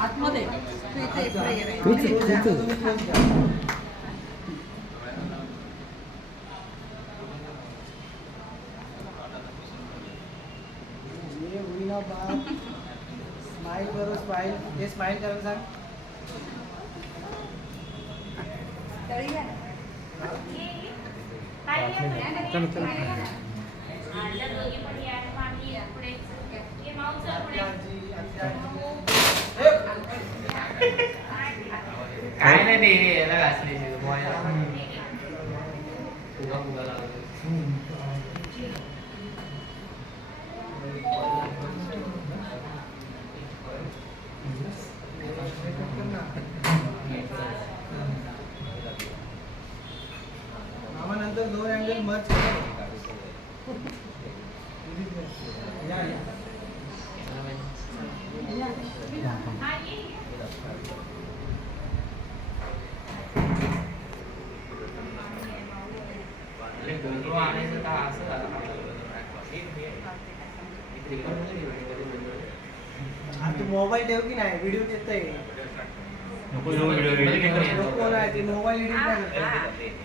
आतमध्ये स्माइल करो स्माइल ये स्माइल करो सांग काय नाही याला घासली नंतर दोन अँगल मर्ज तू मोबाईल ठेव की नाही व्हिडिओ येतोय नको नाही ते मोबाईल एडिट नाही करत.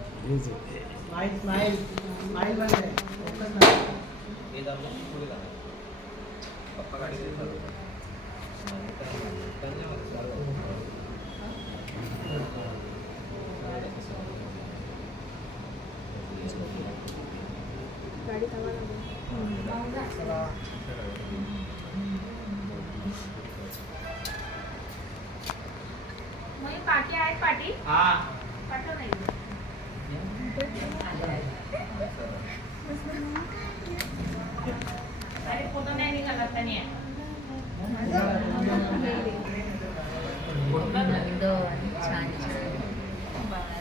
स्माइल स्माइल स्माइल बन रहे फोकस ना ये दाब पुढे जा पप्पा गाडी दे गाडी थांबा ना मग पाठी आहेत पाठी हा पाठव नाही अरे फोटो नाही निघाला त्यांनी छान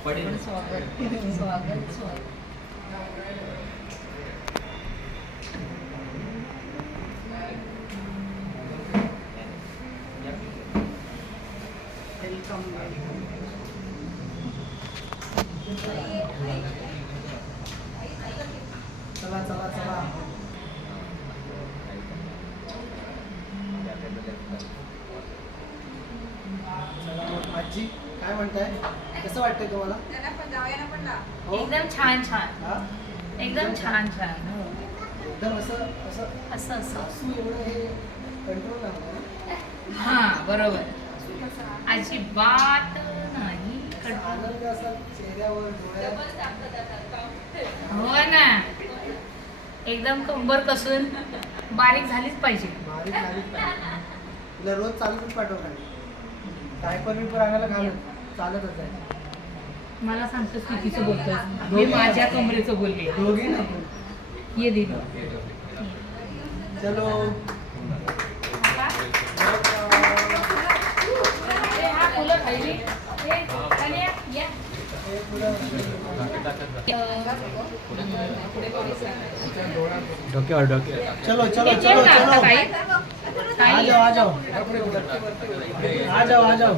पडेल स्वागत स्वागत स्वागत चला चला चला आजी काय म्हणताय कसं वाटतंय तुम्हाला हो? एकदम छान छान हा? एकदम छान छान एकदम असं असं असं असं सासू एवढं हे कंट्रोल नाही हा बरोबर अजिबात नाही आनंद असा चेहऱ्यावर डोळ्यात हो ना एकदम कंबर कसून बारीक झालीच पाहिजे बारीक बारीक पाहिजे. तुला रोज चालतच पाठव खाली डायपर बिपर आणायला घालून चालतच जायचं मला सांगतोस कितीचं बोलतोस मी माझ्या कमरेचं बोलले दोघी नको ये दीदी चलो हा फुलं खाल्ली डोक्यावर डोक्यावर चलो चलो चलो चलो आ जाओ आ जाओ आ जाओ आ जाओ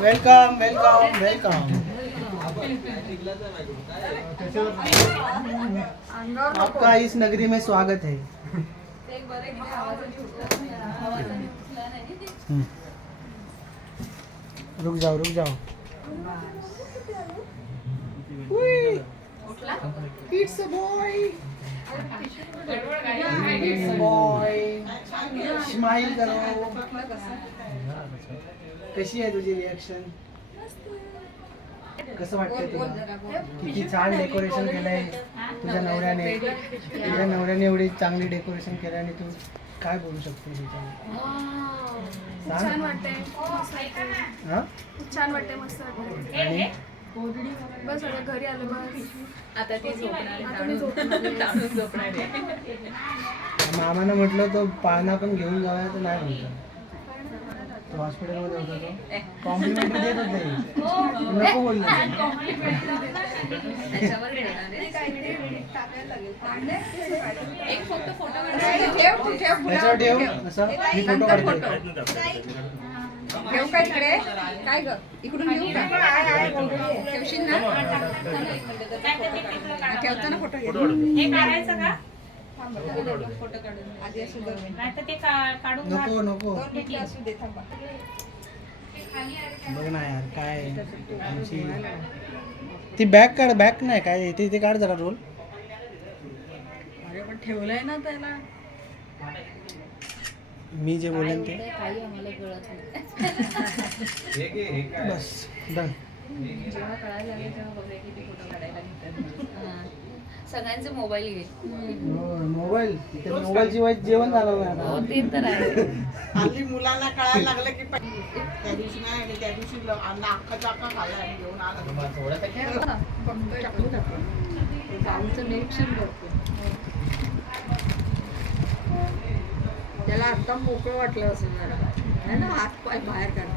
वेलकम वेलकम वेलकम आपका इस नगरी में स्वागत है रुक जाओ it's a boy boy smile करो कशी आहे तुझी रिॲक्शन कसं वाटतंय तुला किती छान डेकोरेशन केलंय तुझ्या नवऱ्याने एवढी चांगली डेकोरेशन केलं आणि तू काय बोलू शकते छान वाटतंय हा छान वाटतंय मस्त वाटतंय आणि बस आता घरी आलो बस. आता ते झोपणार आहे, आता मी झोपणार आहे. ताणून झोपणार आहे. मामानं म्हटलं तो पाळणा पण घेऊन जाऊया तर नाही म्हणतो. तो हॉस्पिटलमध्ये होता तो कॉम्प्लिमेंटरी देत होते नको बोलले. त्याच्यावर घेणार आहे. एक फक्त फोटो त्याच्यावर ठेव असं मी फोटो काढतो. घेऊ का इकडे काय ग इकडून घेऊ का ठेवशील ना ठेवतो ना फोटो घे हे काढायचं का फोटो काढून आधी असू दे नाही तर ते काढून नको नको 2 मिनिटं असू दे थांबा बघ ना यार काय आमची ती बॅग काढ. बॅग नाही काय इथे काढ जरा रोल. अरे पण ठेवलंय ना त्याला मी जे बोलेन ते काही आम्हाला कळत नाही. बस डन. जेव्हा कळायला लागेल तेव्हा बघूया किती फोटो काढायला घेतात. सगळ्यांचे मोबाईल घे. मोबाईल मोबाईलची वाईट जेवण झालं नाही आता. हो, ते तर आहे. हल्ली मुलांना कळायला लागलं की त्या दिवशी नाही आणि त्या दिवशी अख्खा चाका खाल्ला आणि घेऊन आला गावचं निरीक्षण करतो त्याला आता मोकळं वाटलं असं जरा है ना हात पाय बाहेर काढ